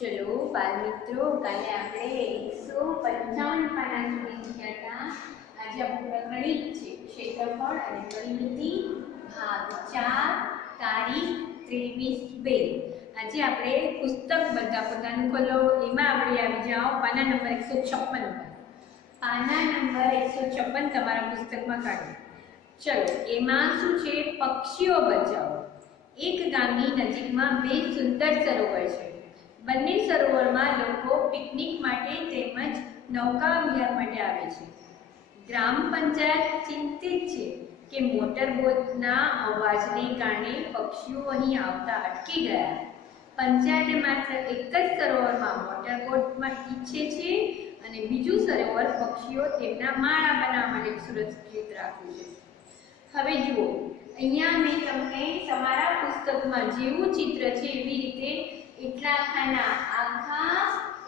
चलो बाल मित्रों, काले આપણે 155 પાના સુધી શીખ્યા હતા। આજે આપણું પ્રકરણ છે ક્ષેત્રફળ અને પરિમિતિ ભાગ 4 તારીખ 23/2। આજે આપણે પુસ્તક બધા પોતાનું ખોલો, એમાં આપણે આવી જાઓ પાના નંબર 156 પર। પાના નંબર 156 તમારા પુસ્તકમાં કાઢો। ચલો, એમાં શું છે? પક્ષીઓ બચાવો। એક ગામની નજીકમાં બે સુંદર સરોવર છે। બંને સરોવરમાં લોકો પિકનિક માટે તેમજ નૌકા વિહાર માટે આવે છે। ગ્રામ પંચાયત ચિંતિત છે કે મોટર બોટના અવાજને કારણે પક્ષીઓ અહીં આવતા અટકી ગયા। પંચાયતે માત્ર એક જ સરોવરમાં મોટર બોટમાં ઈચ્છે છે અને બીજું સરોવર પક્ષીઓ તેમના માળા બનાવવા માટે સુરક્ષિત રાખ્યું છે। હવે જુઓ, અહીંયા મેં તમને તમારા પુસ્તકમાં જેવું ચિત્ર છે એવી રીતે એટલા ખાના આખા,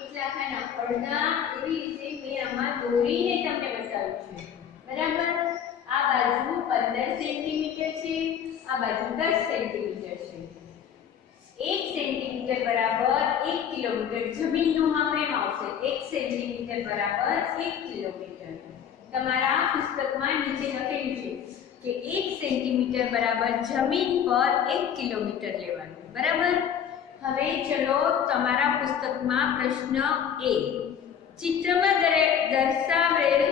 એટલા ખાના અડધા, એવી રીતે મેં આમાં દોરીને તમને બતાવ્યું છે। બરાબર? આ બાજુ 15 સેન્ટીમીટર છે, આ બાજુ 10 સેન્ટીમીટર છે। 1 સેન્ટીમીટર બરાબર 1 કિલોમીટર। જમીનનું માપ એમ આવશે 1 સેન્ટીમીટર બરાબર 1 કિલોમીટર। તમારા પુસ્તકમાં નીચે લખેલું છે કે 1 સેન્ટીમીટર બરાબર જમીન પર 1 કિલોમીટર લેવાનું। બરાબર? હવે ચલો તમારા પુસ્તકમાં પ્રશ્ન એ, ચિત્રમાં દર્શાવેલ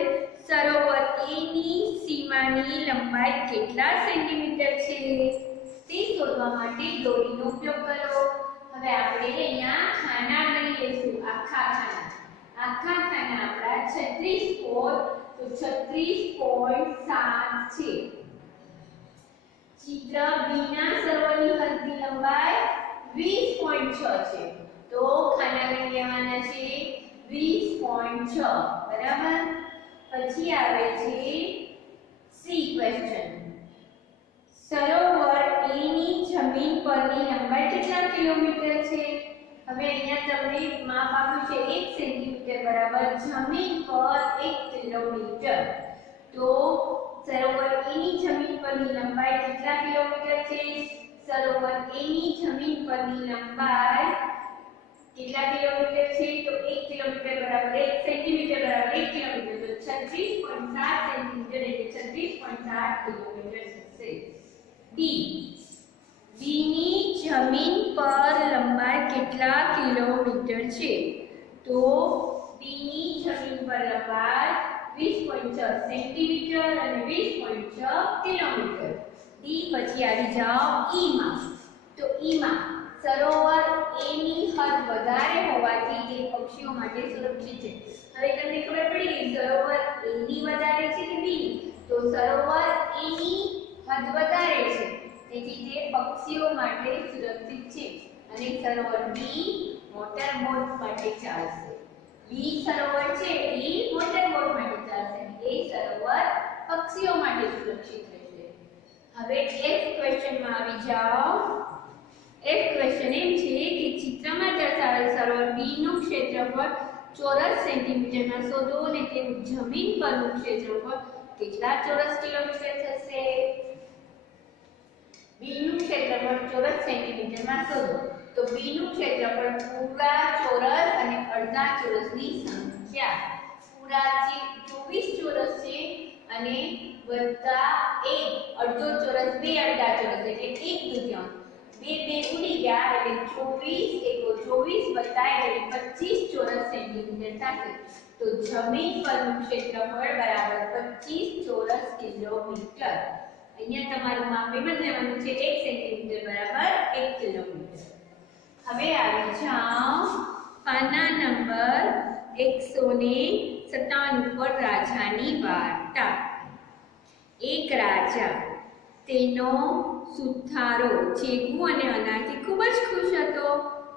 સરોવર એ ની સીમાની લંબાઈ કેટલા સેન્ટીમીટર છે તે શોધવા માટે દોરીનો ઉપયોગ કરો। હવે આપણે અહીંયા ખાના ગણી લઈશું। આખા ખાના આપણા 36 પોઈન્ટ, તો 36.7 છે। ચિત્ર બી ના સરોવરની હદની લંબાઈ 20.6 છે, તો ખાના ગણી લેવાના છે 20.6। બરાબર? પછી આવે છે સી ક્વેશ્ચન, સરોવર એ ની જમીન પરની લંબાઈ કેટલા કિલોમીટર છે? હવે અહીંયા તમને માપ આપ્યું છે 1 સેન્ટીમીટર બરાબર જમીન પર 1 કિલોમીટર, તો સરોવર એ ની જમીન પરની લંબાઈ કેટલા કિલોમીટર છે? સરોવર એ ની જમીન પરની લંબાઈ કેટલા કિલોમીટર છે? તો 1 કિલોમીટર બરાબર 1 સેન્ટીમીટર બરાબર 1 કિલોમીટર, તો 36.7 સેન્ટીમીટર એટલે 36.7 કિલોમીટર થશે। ડી, બી ની જમીન પર લંબાઈ કેટલા કિલોમીટર છે? તો બી ની જમીન પર લંબાઈ 20.6 સેન્ટીમીટર અને 20.6 કિલોમીટર। ડી પછી આવી જાઓ ઈ માં, તો ઈ માં સરોવર એ ની હદ વધારે હોવાથી તે પક્ષીઓ માટે સુરક્ષિત છે। હવે તમને ખબર પડી ગઈ સરોવર એ ની વધારે છે કે બી ની? તો સરોવર એ ની હદ વધારે છે, તેથી તે પક્ષીઓ માટે સુરક્ષિત છે, અને સરોવર બી મોટર બોટ માટે ચાલશે। બી સરોવર છે એ મોટર બોટ માટે ચાલશે, એ સરોવર પક્ષીઓ માટે સુરક્ષિત રહેશે। હવે એફ ક્વેશ્ચનમાં આવી જાઓ। એક ક્વેશ્ચન એમ છે કે ચિત્રમાં દર્શાવેલ સરોવર બી નું ક્ષેત્રફળ ચોરસ સેન્ટીમીટરમાં શોધો અને તેનું જમીન પરનું ક્ષેત્રફળ કેટલા ચોરસ કિલોમીટર થશે? બી નું ક્ષેત્રફળ ચોરસ સેન્ટીમીટરમાં શોધો, તો બી નું ક્ષેત્રફળ પૂરા ચોરસ અને અડધા ચોરસની સંખ્યા। પૂરા 24 ચોરસ છે અને વત્તા 1 અડધો ચોરસ, 2 અડધા ચોરસ એટલે 1/2, 2 ઉડી ગયા એટલે 24 એકો 24 વત્તા એટલે 25 ચોરસ સેન્ટીમીટર થશે, તો જમીન પરનું ક્ષેત્રફળ બરાબર 25 ચોરસ કિલોમીટર। અહીંયા તમારું માપ એમ જ લેવાનું છે 1 સેન્ટીમીટર બરાબર 1 કિલોમીટર। હવે આવી જાઓ પાના નંબર 157 પર રાજાની વાર્તા। એક રાજા, તેનો સુથારો ચેગુ અને અનાજથી ખૂબ જ ખુશ હતો।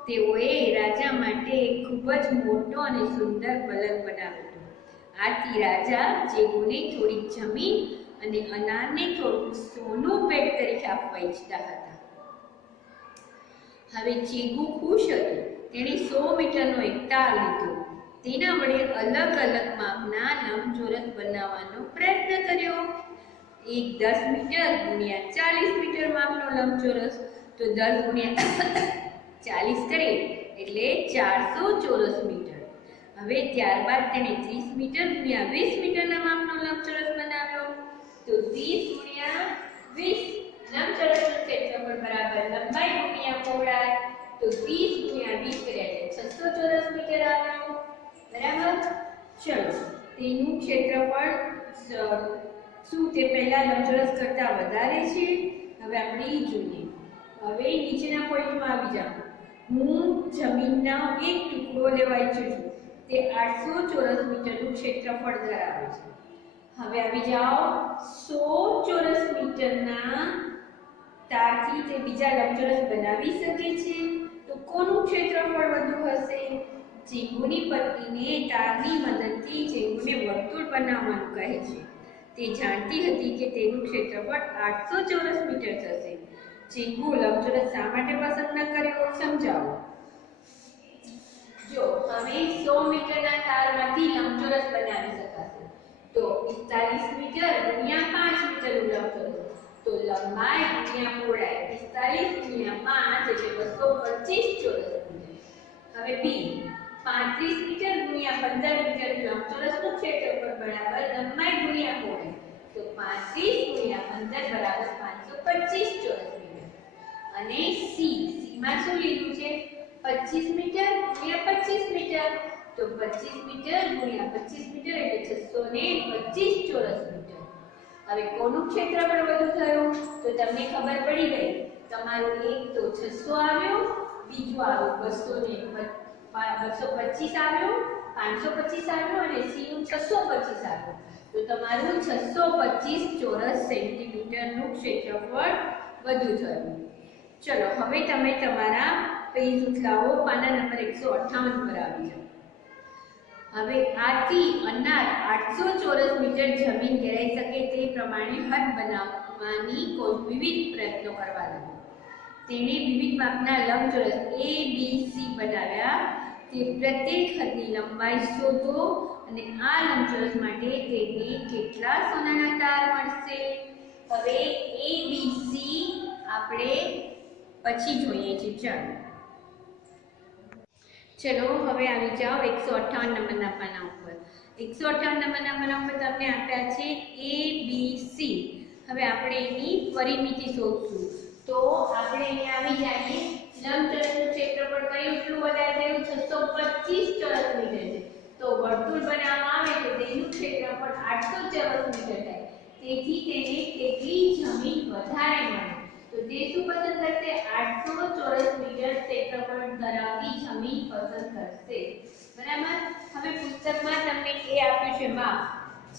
તેઓએ રાજા માટે એક ખૂબ જ મોટો અને સુંદર પલંગ બનાવ્યો। આથી રાજા ચેગુને થોડી જમીન અને અનાજને થોડું સોનું ભેટ તરીકે આપવા ઈચ્છતા હતા। હવે ચેગુ ખુશ હતો। તેણે 100 મીટરનો એક તાર લીધો। તેના વડે અલગ અલગ માપના લંબચોરસ બનાવવાનો પ્રયત્ન કર્યો। એક 10 મીટર ગુણ્યા 40 મીટર માપનો લંબચોરસ, તો 10 ગુણ્યા 40 કરીએ એટલે 400 ચોરસ મીટર. હવે ત્યારબાદ તેને 30 મીટર ગુણ્યા 20 મીટરના માપનો લંબચોરસ બનાવ્યો. તો 30 ગુણ્યા 20 લંબચોરસનું ક્ષેત્રફળ બરાબર લંબાઈ ગુણ્યા પહોળાઈ. તો 30 ગુણ્યા 20 કર્યા એટલે 600 ચોરસ મીટર આવ્યો. બરાબર. ચલો તેનું ક્ષેત્રફળ શું તે પહેલા લંબચોરસ કરતા વધારે છે? હવે આપણે એ જોઈએ. હવે નીચેના પોઈન્ટમાં આવી જાઓ. હું જમીનનો એક ટુકડો લેવા ઈચ્છું છું. તે 800 ચોરસ મીટરનું ક્ષેત્રફળ ધરાવે છે. હવે આવી જાઓ. 100 ચોરસ મીટરના તારથી તે બીજા લંબચોરસ બનાવી શકે છે. તો કોનું ક્ષેત્રફળ વધુ હશે? ચીંગુની પત્નીને તારની મદદથી ચીંગુને વર્તુળ બનાવવાનું કહે છે. તે જાણતી હતી કે તેનું ક્ષેત્રફળ 800 ચોરસ મીટર થશે. ચીંગુ લંબચોરસ શા માટે પસંદ ન કર્યો? સમજાવો. જો હવે 100 મીટરના તારમાંથી લંબચોરસ બનાવી શકાશે. તો 45 મીટર ગુણ્યા 5 મીટરનું લંબચોરસ. તો લંબાઈ ગુણ્યા પહોળાઈ 45 ગુણ્યા 5 એટલે 225 ચોરસ મીટર. હવે બી 35 મીટર ગુણ્યા 15 મીટર લંબચોરસનું ક્ષેત્રફળ બરાબર લંબાઈ ગુણ્યા પહોળાઈ. તો 35 ગુણ્યા 15 બરાબર 525 ચોરસ મીટર. અને સી માં શું લીધું છે? 25 મીટર ગુણ્યા 25 મીટર. તો 25 મીટર ગુણ્યા 25 મીટર એટલે 625 ચોરસ મીટર. હવે કોનું ક્ષેત્રફળ વધુ થયું? તો તમને ખબર પડી ગઈ. તમારું એક તો 600 આવ્યો, બીજું આવ્યું 225 આવ્યો, 525 આવ્યો અને સી નું 625 આવ્યો. તો તમારું 625 ચોરસ સેન્ટીમીટરનું ક્ષેત્રફળ વધુ થયું. ચલો હવે તમે તમારા પેજ ઉઠાવો. પાના નંબર 158 પર આવી જાઓ. હવે આથી અનાર 800 ચોરસ મીટર જમીન ઘેરાઈ શકે તે પ્રમાણે હદ બનાવવાની વિવિધ પ્રયત્નો કરવા લાગ્યો. તેણે વિવિધ માપના લંબચોરસ A, B, C બનાવ્યા. તે પ્રત્યેક હદની લંબાઈ શોધો અને આ લંબચોરસ માટે તેને કેટલા સોનાના તાર મળશે? હવે A, B, C આપણે પછી જોઈએ છીએ. ચલો હવે આવી જાઓ 158 નંબરના પાના ઉપર. 158 નંબરના પાના ઉપર તમને આપ્યા છે A, B, C. હવે આપણે એની પરિમિતિ શોધશું. તો આપણે અહીંયા આવી જઈએ. લંબચોરસનું ક્ષેત્રફળ કયું એટલું વધારે થયું? 625 ચોરસ મીટર છે. તો વર્તુળ બનાવવામાં આવે તો તેનું ક્ષેત્રફળ 800 ચોરસ મીટર થાય. તેથી તેને કેટલી જમીન વધારે મળે? તો તે શું પસંદ કરશે? 800 ચોરસ મીટર ક્ષેત્રફળ ધરાવતી જમીન પસંદ કરશે. બરાબર. હવે પુસ્તકમાં તમને એ આપ્યું છે માપ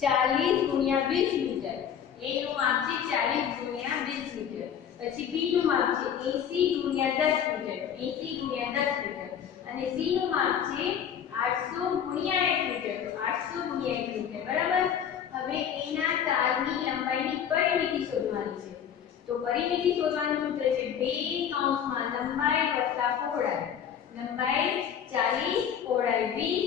40 ગુણ્યા 20 મીટર. A નું માપ છે 40 ગુણ્યા 20 મીટર. પછી B નું માપ છે 80 ગુણ્યા 10 મીટર. 80 ગુણ્યા 10 મીટર. અને C નું માપ છે 800 ગુણ્યા 1 મીટર. 800 ગુણ્યા 1 મીટર. બરાબર. હવે એના તારની લંબાઈની પરિમિતિ શોધવાની છે. તો પરિમિતિ શોધવાનું સૂત્ર છે 2 કૌંસમાં લંબાઈ વત્તા પહોળાઈ. લંબાઈ 40, પહોળાઈ 20,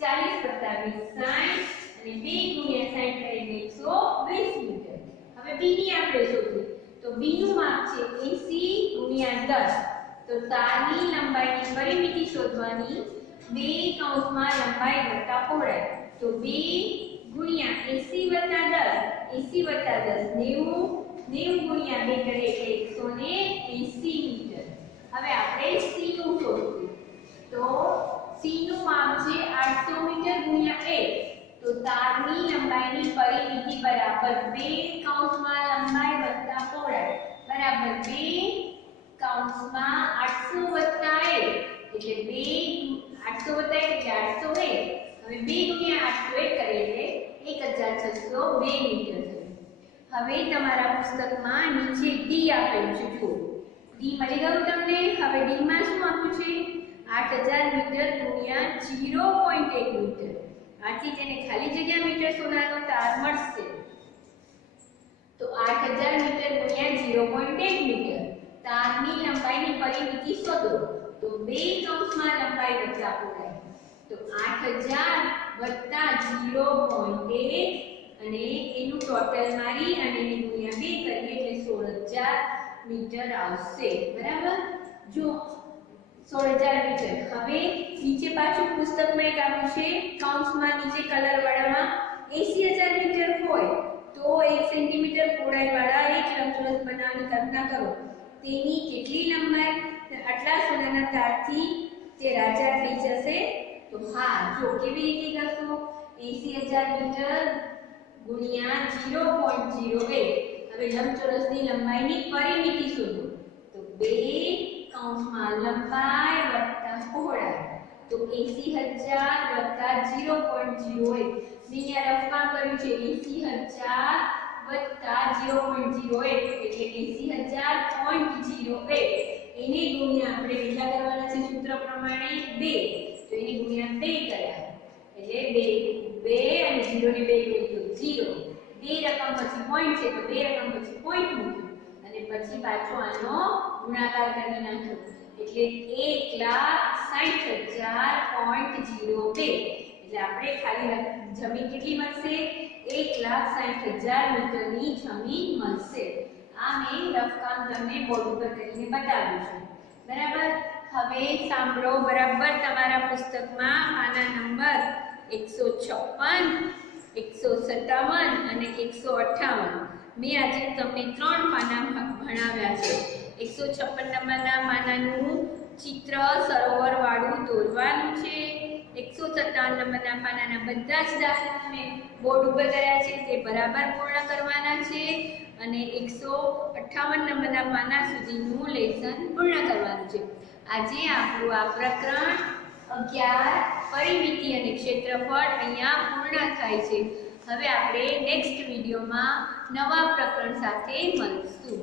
40 + 20 60 અને 2 ગુણ્યા 60 એટલે 120 મીટર. હવે B ની આપણે શોધીએ. તો B નું માપ છે 80 ગુણ્યા 10. તો તારની લંબાઈની પરિમિતિ શોધવાની 2 કૌંસમાં લંબાઈ વત્તા પહોળાઈ. તો 2 ગુણ્યા 80 + 10 80 + 10 90 ગુણ્યા 2 કરે એટલે 180 મીટર. હવે આપણે C નું શોધીએ. તો C નું માપ છે 800 મીટર ગુણ્યા 1. તો તારની લંબાઈની પરિમિતિ બરાબર 2 કૌંસમાં લંબાઈ વત્તા પહોળાઈ બરાબર 2 કૌંસમાં 800 વત્તા 1 એટલે 800 વત્તા 1 એટલે 801. હવે 2 ગુણ્યા 801 કરીએ એટલે 1602 મીટર થશે. હવે તમારા પુસ્તકમાં નીચે D આપેલું છે. જુઓ D મળી ગયું તમને. હવે D માં શું આપ્યું છે? 8000 મીટર ગુણ્યા 0.1 મીટર. આથી તેને ખાલી જગ્યા મીટર સોનાનો તાર મળશે. તો 8000 મીટર ગુણ્યા 0.1 મીટર. તારની લંબાઈની પરિમિતિ શોધો. તો 2 કૌંસમાં લંબાઈ વત્તા પહોળાઈ. તો 8000 વત્તા 0.1 અને એનું ટોટલ મારી અને એને ગુણ્યા 2 કરીએ એટલે 16000 મીટર આવશે. બરાબર. જો 16,000 મીટર। હવે નીચે પાછું પુસ્તકમાં એક આપ્યું છે કૌંસમાં નીચે કલર વાળામાં 80,000 મીટર હોય તો 1 સેન્ટીમીટર પહોળાઈ વાળા એક લંબચોરસ બનાવવાની કલ્પના કરો। તેની કેટલી લંબાઈ? આટલા સોનાના તારથી તે રાજા થઈ જશે? તો હા, જો કેવી રીતે કરશો? 80,000 મીટર ગુણ્યા 0.08। હવે લંબચોરસની લંબાઈની પરિમિતિ શોધો। તો 2 કૌંસમાં લંબાઈ વત્તા પહોળાઈ, તો 80,000 વત્તા 0.08। મેં અહીંયા રફમાં કર્યું છે 80,000 વત્તા 0.08 એટલે 80,000.08। એને ગુણ્યા આપણે કેટલા કરવાના છે સૂત્ર પ્રમાણે 2, તો એને ગુણ્યા 2 કર્યા એટલે 2 અને 0 ને 2 ગુણ્યા તો 0। 2 રકમ પછી પોઈન્ટ છે તો 2 રકમ પછી પોઈન્ટ મૂક્યું અને પછી પાછો આનો ગુણાકાર કરી નાખ્યો એટલે 1,60,000.02। એટલે આપણે ખાલી જમીન કેટલી મળશે? 1,60,000 મીટરની જમીન મળશે। આ મેં રફકામ તમને બોર્ડ ઉપર કરીને બતાવ્યું છે, બરાબર। હવે સાંભળો બરાબર, તમારા પુસ્તકમાં પાના નંબર 156, 157 અને 158 મેં આજે તમને 3 પાના ભણાવ્યા છે। 156 નંબરના પાનાનું ચિત્ર સરોવર વાળું દોરવાનું છે। 157 નંબરના પાનાના બધા જ દાખલા મેં બોર્ડ ઉપર કર્યા છે તે બરાબર પૂર્ણ કરવાના છે અને 158 નંબરના પાના સુધીનું લેસન પૂર્ણ કરવાનું છે। આજે આપણું આ પ્રકરણ 11 પરિમિતિ અને ક્ષેત્રફળ અહીંયા પૂર્ણ થાય છે। હવે આપણે નેક્સ્ટ વિડીયોમાં નવા પ્રકરણ સાથે મળીશું।